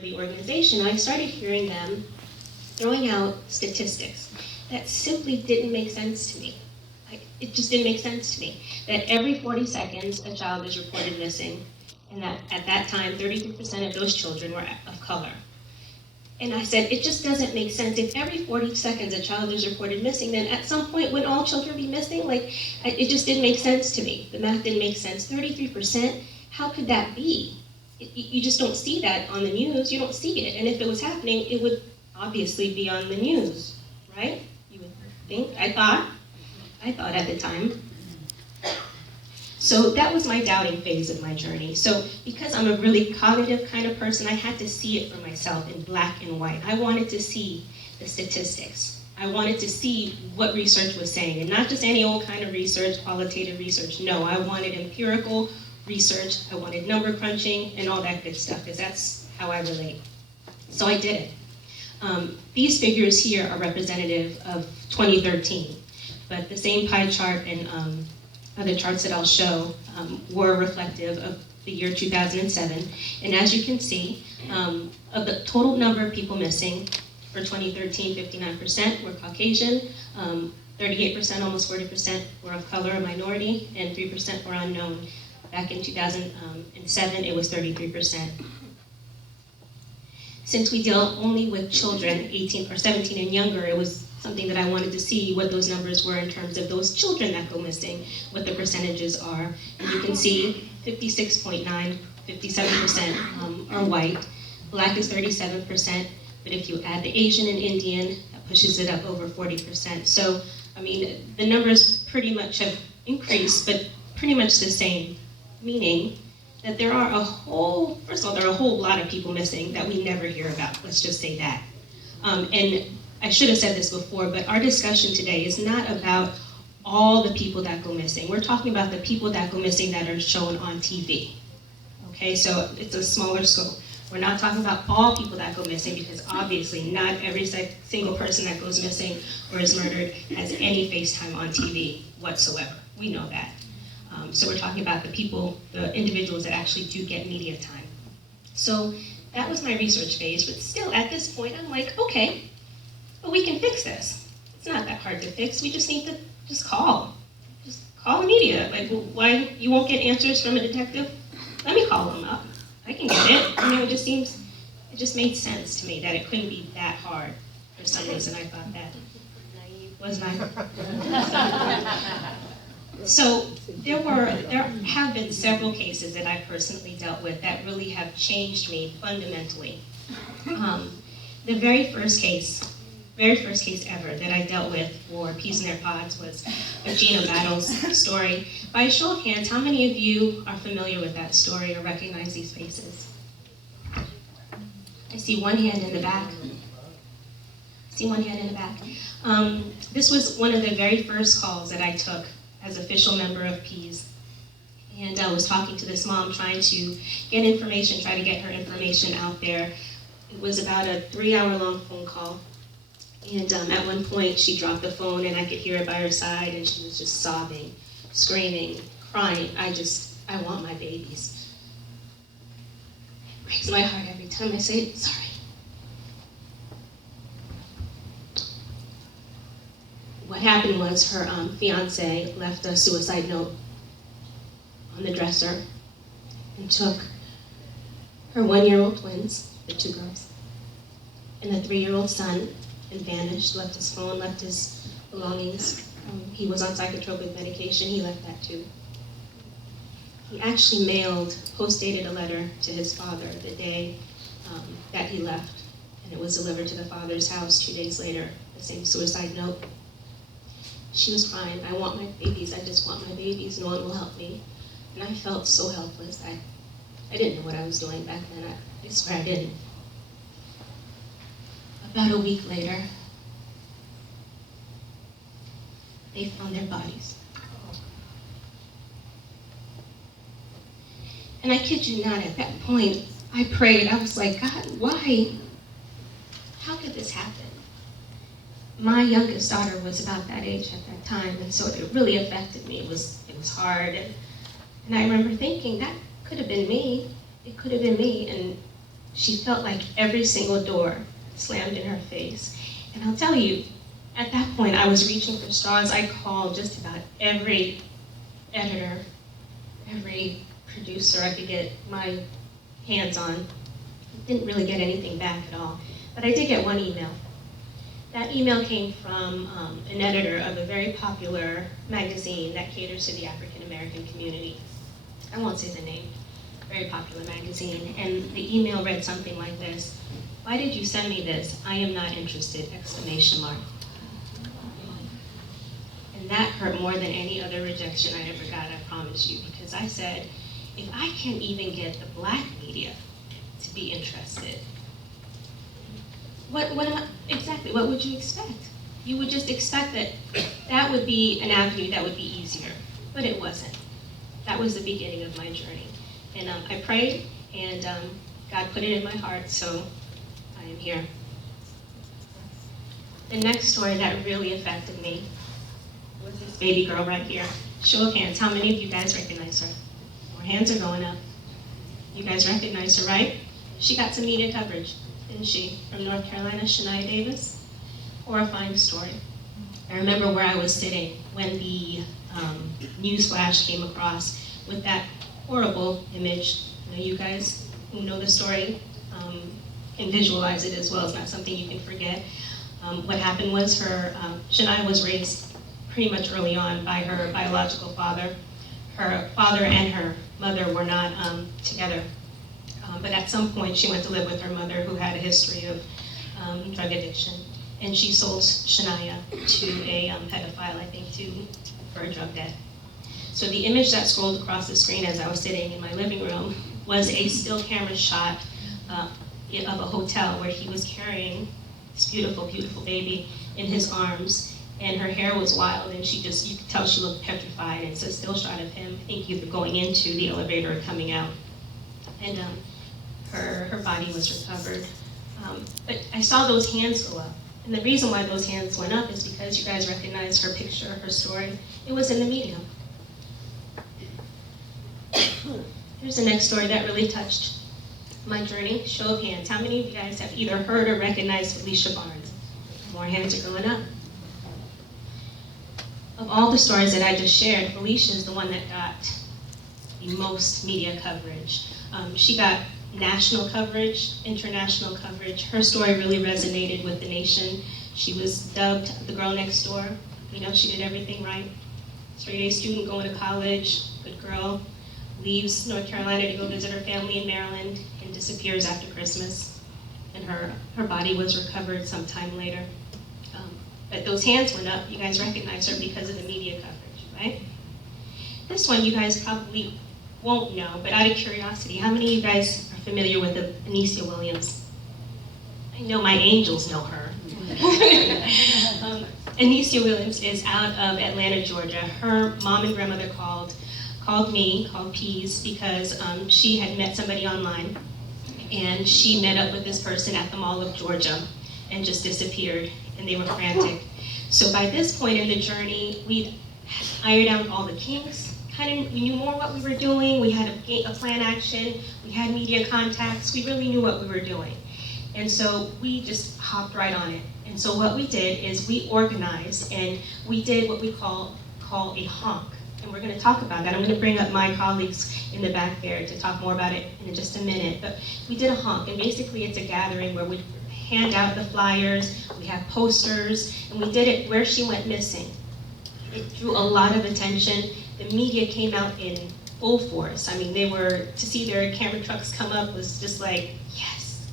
the organization, I started hearing them throwing out statistics that simply didn't make sense to me. It just didn't make sense to me. That every 40 seconds a child is reported missing, and that at that time 33% of those children were of color. And I said, it just doesn't make sense. If every 40 seconds a child is reported missing, then at some point wouldn't all children be missing? It just didn't make sense to me. The math didn't make sense. 33%, how could that be? You just don't see that on the news. You don't see it. And if it was happening, it would obviously be on the news, right? You would think, I thought at the time. So that was my doubting phase of my journey. So because I'm a really cognitive kind of person, I had to see it for myself in black and white. I wanted to see the statistics. I wanted to see what research was saying, and not just any old kind of research, qualitative research. No, I wanted empirical research. I wanted number crunching and all that good stuff, because that's how I relate. So I did it. These figures here are representative of 2013, but the same pie chart and other charts that I'll show were reflective of the year 2007. And as you can see, of the total number of people missing for 2013, 59% were Caucasian, 38%, almost 40% were of color or minority, and 3% were unknown. Back in 2007, it was 33%. Since we deal only with children, 18 or 17 and younger, it was something that I wanted to see what those numbers were in terms of those children that go missing, what the percentages are. And you can see 56.9, 57% are white. Black is 37%, but if you add the Asian and Indian, that pushes it up over 40%. So, I mean, the numbers pretty much have increased, but pretty much the same, meaning that there are first of all, there are a whole lot of people missing that we never hear about, let's just say that. And I should have said this before, but our discussion today is not about all the people that go missing. We're talking about the people that go missing that are shown on TV. Okay, so it's a smaller scope. We're not talking about all people that go missing, because obviously not every single person that goes missing or is murdered has any face time on TV whatsoever. We know that. So we're talking about the people, the individuals that actually do get media time. So that was my research phase, but still at this point I'm like, okay, but we can fix this. It's not that hard to fix. We just need to just call the media. Like, why you won't get answers from a detective? Let me call them up. I can get it. I mean, it just made sense to me that it couldn't be that hard. For some reason, I thought that. Wasn't I? So there have been several cases that I personally dealt with that really have changed me fundamentally. The very first case ever that I dealt with for Peasintheirpods was Regina Battle's story. By a show of hands, how many of you are familiar with that story or recognize these faces? I see one hand in the back. This was one of the very first calls that I took as official member of Peas. And I was talking to this mom, trying to get information, try to get her information out there. It was about a 3-hour-long phone call. And at one point, she dropped the phone, and I could hear her by her side, and she was just sobbing, screaming, crying. I want my babies. It breaks my heart every time I say, sorry. What happened was her fiance left a suicide note on the dresser and took her 1-year-old twins, the 2 girls, and the 3-year-old son, and vanished, left his phone, left his belongings. He was on psychotropic medication, he left that too. He actually post-dated a letter to his father the day that he left, and it was delivered to the father's house 2 days later, the same suicide note. She was crying, I want my babies, I just want my babies, no one will help me. And I felt so helpless. I didn't know what I was doing back then, I swear I didn't. About a week later, they found their bodies. And I kid you not, at that point, I prayed. I was like, God, why? How could this happen? My youngest daughter was about that age at that time, and so it really affected me. It was hard, and I remember thinking, that could have been me. It could have been me, and She felt like every single door slammed in her face. And I'll tell you, at that point, I was reaching for straws. I called just about every editor, every producer I could get my hands on. Didn't really get anything back at all. But I did get one email. That email came from an editor of a very popular magazine that caters to the African American community. I won't say the name. Very popular magazine. And the email read something like this: "Why did you send me this? I am not interested!" exclamation mark. And that hurt more than any other rejection I ever got, I promise you, because I said, if I can't even get the Black media to be interested, what would you expect? You would just expect that that would be an avenue that would be easier, but it wasn't. That was the beginning of my journey. And I prayed, and God put it in my heart, so I am here. The next story that really affected me was this baby girl right here. Show of hands, how many of you guys recognize her? More hands are going up. You guys recognize her, right? She got some media coverage, didn't she? From North Carolina, Shania Davis. Horrifying story. I remember where I was sitting when the news flash came across with that horrible image. You guys who know the story can visualize it as well. It's not something you can forget. What happened was Shania was raised pretty much early on by her biological father. Her father and her mother were not together. But at some point she went to live with her mother, who had a history of drug addiction. And she sold Shania to a pedophile, I think, for a drug debt. So the image that scrolled across the screen as I was sitting in my living room was a still camera shot of a hotel where he was carrying this beautiful, beautiful baby in his arms, and her hair was wild, and you could tell she looked petrified. And it's a still shot of him, I think either going into the elevator or coming out. And her body was recovered. But I saw those hands go up. And the reason why those hands went up is because you guys recognize her picture, her story. It was in the media. Here's the next story that really touched my journey. Show of hands. How many of you guys have either heard or recognized Felicia Barnes? More hands are going up. Of all the stories that I just shared, Felicia is the one that got the most media coverage. She got national coverage, international coverage. Her story really resonated with the nation. She was dubbed the girl next door. She did everything right. Straight A student going to college, good girl, leaves North Carolina to go visit her family in Maryland and disappears after Christmas. And her body was recovered sometime later. But those hands went up. You guys recognize her because of the media coverage, right? This one you guys probably won't know, but out of curiosity, how many of you guys are familiar with Anicia Williams? I know my angels know her. Anicia Williams is out of Atlanta, Georgia. Her mom and grandmother called Peas, because she had met somebody online, and she met up with this person at the Mall of Georgia and just disappeared, and they were frantic. So by this point in the journey, we'd ironed out all the kinks. We knew more what we were doing. We had a plan action. We had media contacts. We really knew what we were doing. And so we just hopped right on it. And so what we did is we organized, and we did what we call a honk. And we're going to talk about that. I'm going to bring up my colleagues in the back there to talk more about it in just a minute. But we did a honk, and basically it's a gathering where we hand out the flyers, we have posters, and we did it where she went missing. It drew a lot of attention. The media came out in full force. I mean, to see their camera trucks come up was just like, yes,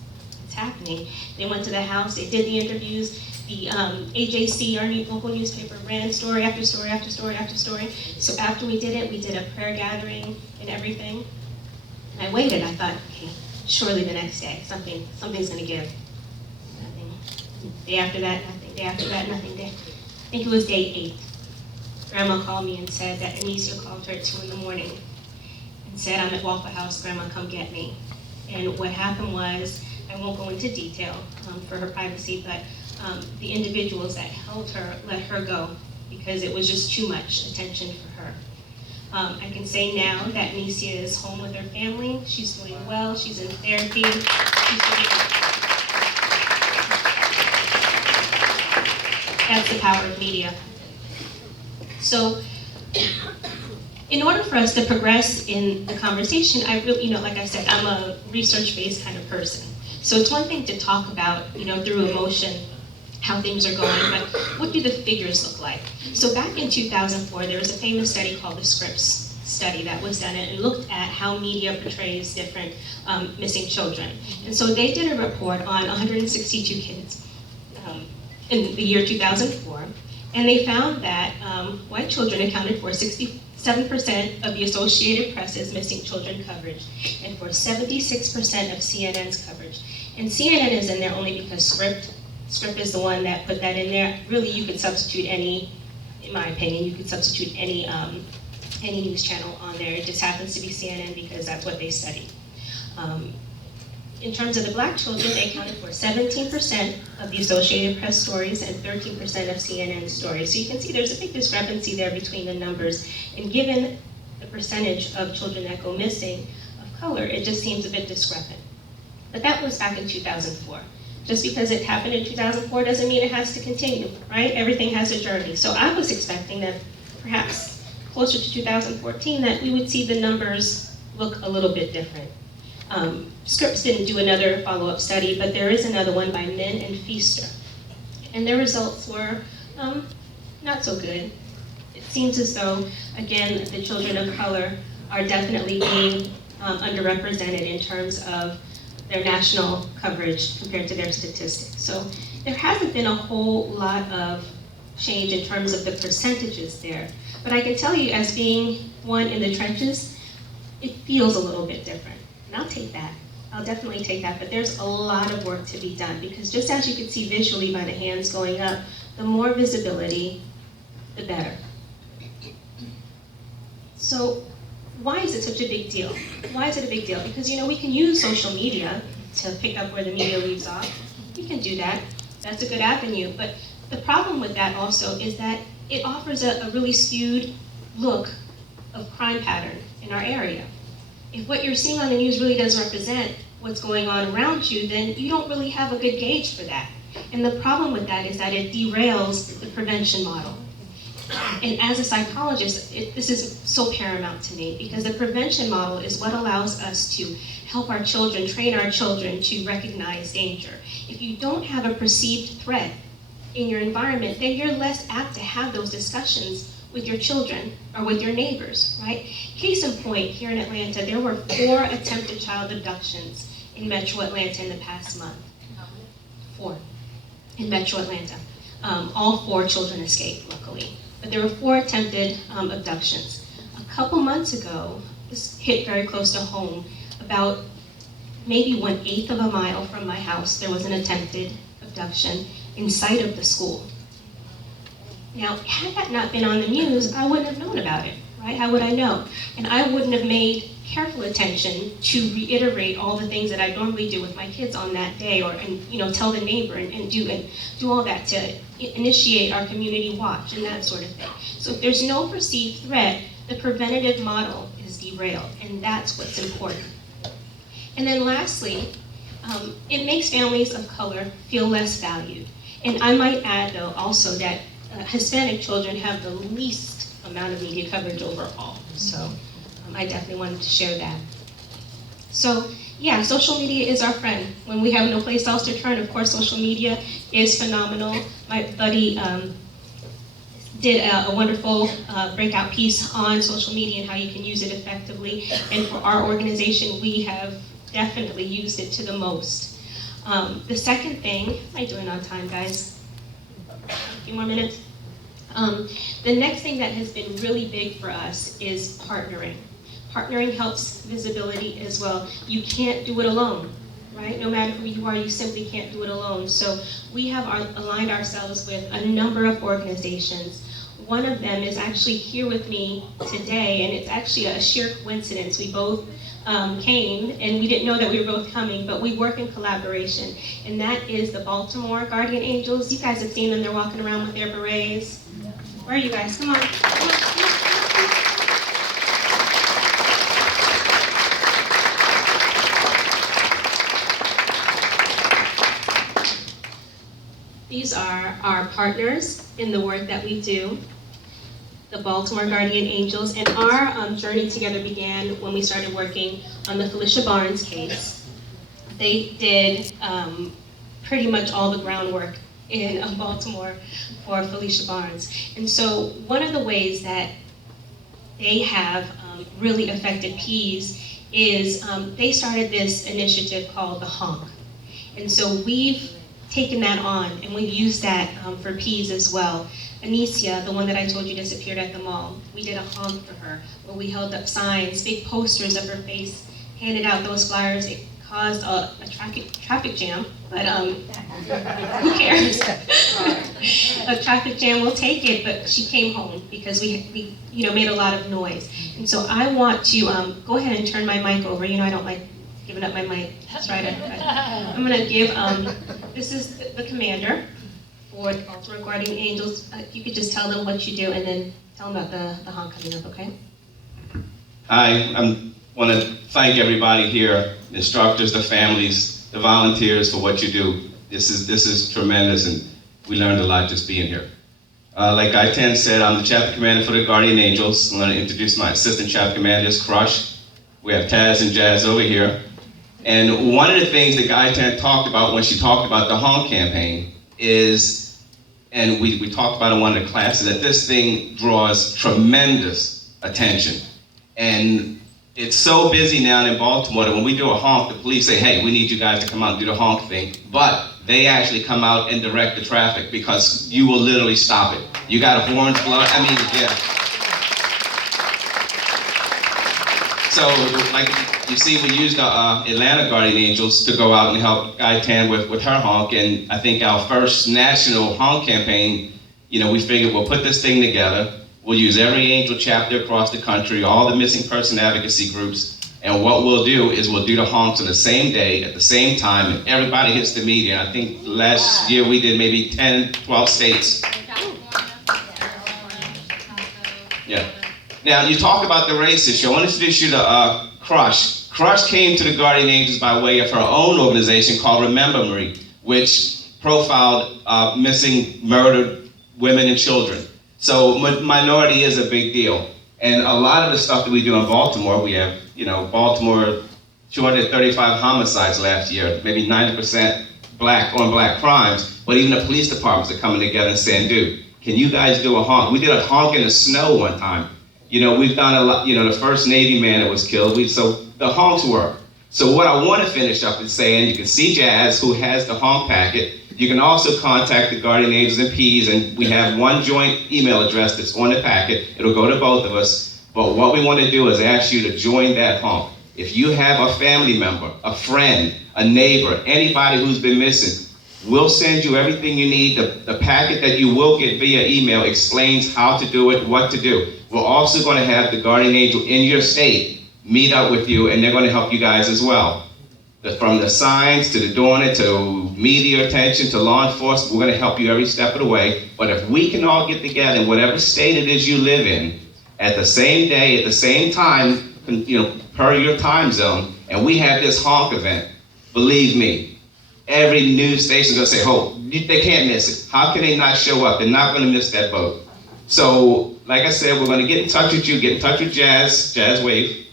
it's happening. They went to the house, they did the interviews. The AJC, our local newspaper, ran story after story after story after story. So after we did it, we did a prayer gathering and everything. And I waited. I thought, okay, surely the next day, something's going to give. Nothing. Day after that, nothing. Day after that, nothing. I think it was day 8. Grandma called me and said that Anicia called her at 2 in the morning and said, I'm at Waffle House, Grandma, come get me. And what happened was, I won't go into detail for her privacy, but the individuals that held her let her go because it was just too much attention for her. I can say now that Nicia is home with her family. She's doing well. She's in therapy. She's doing That's the power of media. So, in order for us to progress in the conversation, I really, like I said, I'm a research-based kind of person. So it's one thing to talk about, through emotion, how things are going, but what do the figures look like? So back in 2004, there was a famous study called the Scripps study that was done, and it looked at how media portrays different missing children. And so they did a report on 162 kids in the year 2004, and they found that white children accounted for 67% of the Associated Press's missing children coverage, and for 76% of CNN's coverage. And CNN is in there only because Scripps is the one that put that in there. Really, you could substitute any, in my opinion, you could substitute any news channel on there. It just happens to be CNN because that's what they studied. In terms of the black children, they accounted for 17% of the Associated Press stories and 13% of CNN stories. So you can see there's a big discrepancy there between the numbers. And given the percentage of children that go missing of color, it just seems a bit discrepant. But that was back in 2004. Just because it happened in 2004 doesn't mean it has to continue, right? Everything has a journey. So I was expecting that perhaps closer to 2014 that we would see the numbers look a little bit different. Scripps didn't do another follow-up study, but there is another one by Min and Feaster. And their results were not so good. It seems as though, again, the children of color are definitely being underrepresented in terms of their national coverage compared to their statistics. So there hasn't been a whole lot of change in terms of the percentages there. But I can tell you, as being one in the trenches, it feels a little bit different. And I'll take that. I'll definitely take that, but there's a lot of work to be done, because just as you can see visually by the hands going up, the more visibility, the better. So why is it such a big deal? Why is it a big deal? Because we can use social media to pick up where the media leaves off. We can do that. That's a good avenue. But the problem with that also is that it offers a really skewed look of crime pattern in our area. If what you're seeing on the news really does represent what's going on around you, then you don't really have a good gauge for that. And the problem with that is that it derails the prevention model. And as a psychologist, this is so paramount to me, because the prevention model is what allows us to help our children, train our children to recognize danger. If you don't have a perceived threat in your environment, then you're less apt to have those discussions with your children or with your neighbors, right? Case in point, here in Atlanta, there were 4 attempted child abductions in Metro Atlanta in the past month. 4 in Metro Atlanta. All 4 children escaped, luckily. But there were 4 attempted abductions. A couple months ago, this hit very close to home, about maybe 1/8 of a mile from my house, there was an attempted abduction in sight of the school. Now, had that not been on the news, I wouldn't have known about it, right? How would I know? And I wouldn't have made careful attention to reiterate all the things that I normally do with my kids on that day, or tell the neighbor and do all that to initiate our community watch and that sort of thing. So if there's no perceived threat, the preventative model is derailed, and that's what's important. And then lastly, it makes families of color feel less valued. And I might add, though, also that Hispanic children have the least amount of media coverage overall. So I definitely wanted to share that. So yeah, social media is our friend. When we have no place else to turn, of course, social media is phenomenal. My buddy did a wonderful breakout piece on social media and how you can use it effectively. And for our organization, we have definitely used it to the most. The second thing, am I doing on time, guys? A few more minutes. The next thing that has been really big for us is partnering. Partnering helps visibility as well. You can't do it alone, right? No matter who you are, you simply can't do it alone. So we have aligned ourselves with a number of organizations. One of them is actually here with me today, and it's actually a sheer coincidence. We both came, and we didn't know that we were both coming, but we work in collaboration, and that is the Baltimore Guardian Angels. You guys have seen them. They're walking around with their berets. Where are you guys? Come on. Come on. These are our partners in the work that we do, the Baltimore Guardian Angels, and our journey together began when we started working on the Felicia Barnes case. They did pretty much all the groundwork in Baltimore for Felicia Barnes. And so one of the ways that they have really affected Peas is they started this initiative called the Honk. And so we've taken that on and we've used that for Peas as well. Anicia, the one that I told you disappeared at the mall, we did a honk for her where we held up signs, big posters of her face, handed out those flyers. It caused a traffic jam, but who cares? A traffic jam, we'll take it, but she came home because we made a lot of noise. And so I want to go ahead and turn my mic over. I don't like giving up my mic. That's right. I'm gonna give, this is the commander for the Baltimore Guardian Angels. If you could just tell them what you do and then tell them about the honk coming up, okay? I want to thank everybody here, the instructors, the families, the volunteers for what you do. This is tremendous, and we learned a lot just being here. Like Gaétane said, I'm the chapter commander for the Guardian Angels. I'm going to introduce my assistant chapter commanders, Crush. We have Taz and Jazz over here. And one of the things that Gaétane talked about when she talked about the honk campaign is, and we talked about in one of the classes, that this thing draws tremendous attention. And it's so busy now in Baltimore that when we do a honk, the police say, hey, we need you guys to come out and do the honk thing. But they actually come out and direct the traffic because you will literally stop it. You got horns blowing, yeah. So, like you see, we used the Atlanta Guardian Angels to go out and help Gaétane with her honk, and I think our first national honk campaign, we figured we'll put this thing together. We'll use every angel chapter across the country, all the missing person advocacy groups, and what we'll do is we'll do the honks on the same day, at the same time, and everybody hits the media. I think last year we did maybe 10, 12 states. Yeah. Now, you talk about the race issue. I want to introduce you to Crush. Crush came to the Guardian Angels by way of her own organization called Remember Marie, which profiled missing, murdered women and children. So minority is a big deal. And a lot of the stuff that we do in Baltimore, we have, Baltimore, 235 homicides last year, maybe 90% black on black crimes, but even the police departments are coming together and saying, dude, can you guys do a honk? We did a honk in the snow one time. We've done a lot, the first Navy man that was killed, so the honks work. So what I want to finish up is saying, you can see Jazz, who has the honk packet. You can also contact the Guardian Angels and Peas, and we have one joint email address that's on the packet. It'll go to both of us. But what we want to do is ask you to join that honk. If you have a family member, a friend, a neighbor, anybody who's been missing, we'll send you everything you need. The packet that you will get via email explains how to do it, what to do. We're also going to have the Guardian Angel in your state meet up with you, and they're going to help you guys as well. From the signs to the doing it to media attention to law enforcement, we're going to help you every step of the way. But if we can all get together in whatever state it is you live in, at the same day, at the same time, per your time zone, and we have this honk event, believe me, every news station is going to say, oh, they can't miss it. How can they not show up? They're not going to miss that boat. So, like I said, we're going to get in touch with you, get in touch with Jazz Wave.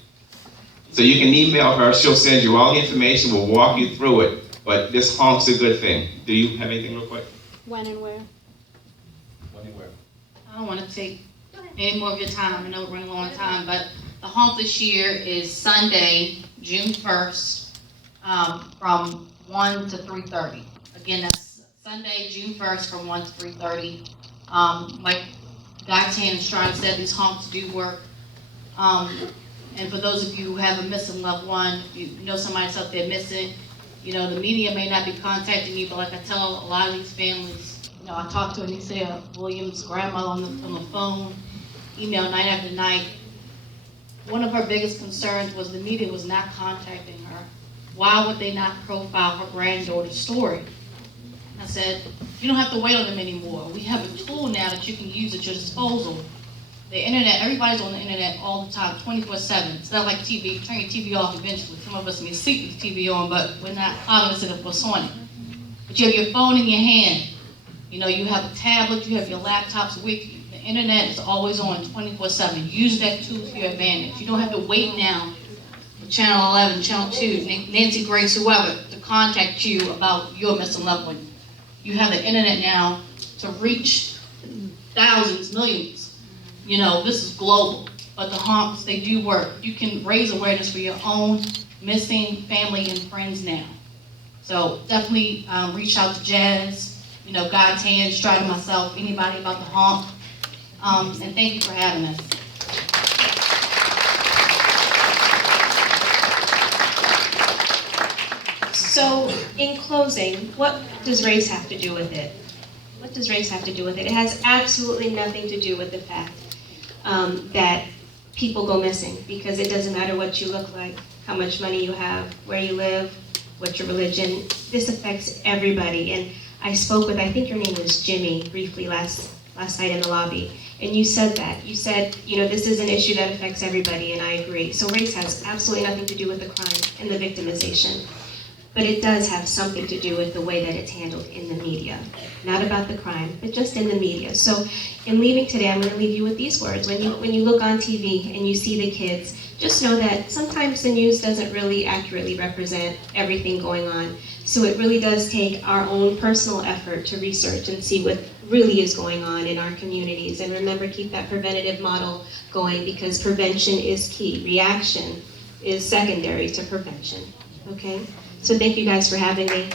So you can email her, she'll send you all the information, we'll walk you through it. But this honk's a good thing. Do you have anything real quick? When and where? When and where? I don't want to take any more of your time. I know we're running a long time, but the honk this year is Sunday, June 1st, from 1 to 3:30. Again, that's Sunday, June 1st, from 1 to 3:30. Like Gaétane and Strine said, these honks do work. And for those of you who have a missing loved one, if you know somebody's out there missing, the media may not be contacting you, but like I tell a lot of these families, I talked to Anicia Williams' grandmother on the phone, email night after night. One of her biggest concerns was the media was not contacting her. Why would they not profile her granddaughter's story? And I said, you don't have to wait on them anymore. We have a tool now that you can use at your disposal. The internet, everybody's on the internet all the time, 24/7. It's not like TV, turn your TV off eventually. Some of us may sleep with the TV on, but we're not cognizant of what's on it. But you have your phone in your hand. You know, you have a tablet, you have your laptops with you. The internet is always on 24/7. Use that tool to your advantage. You don't have to wait now for Channel 11, Channel 2, Nancy Grace, whoever, to contact you about your missing loved one. You have the internet now to reach thousands, millions. You know, this is global, but the haunts, they do work. You can raise awareness for your own missing family and friends now. So definitely reach out to Jazz, you know, Gaétane, Strata, myself, anybody about the haunt. And thank you for having us. So, in closing, what does race have to do with it? What does race have to do with it? It has absolutely nothing to do with the fact that people go missing, because it doesn't matter what you look like, how much money you have, where you live, what your religion. This affects everybody. And I spoke with, I think your name was Jimmy, briefly last night in the lobby, and you said that. You said, you know, this is an issue that affects everybody, and I agree. So race has absolutely nothing to do with the crime and the victimization. But it does have something to do with the way that it's handled in the media. Not about the crime, but just in the media. So in leaving today, I'm going to leave you with these words. When you look on TV and you see the kids, just know that sometimes the news doesn't really accurately represent everything going on. So it really does take our own personal effort to research and see what really is going on in our communities. And remember, keep that preventative model going, because prevention is key. Reaction is secondary to prevention. Okay? So thank you guys for having me.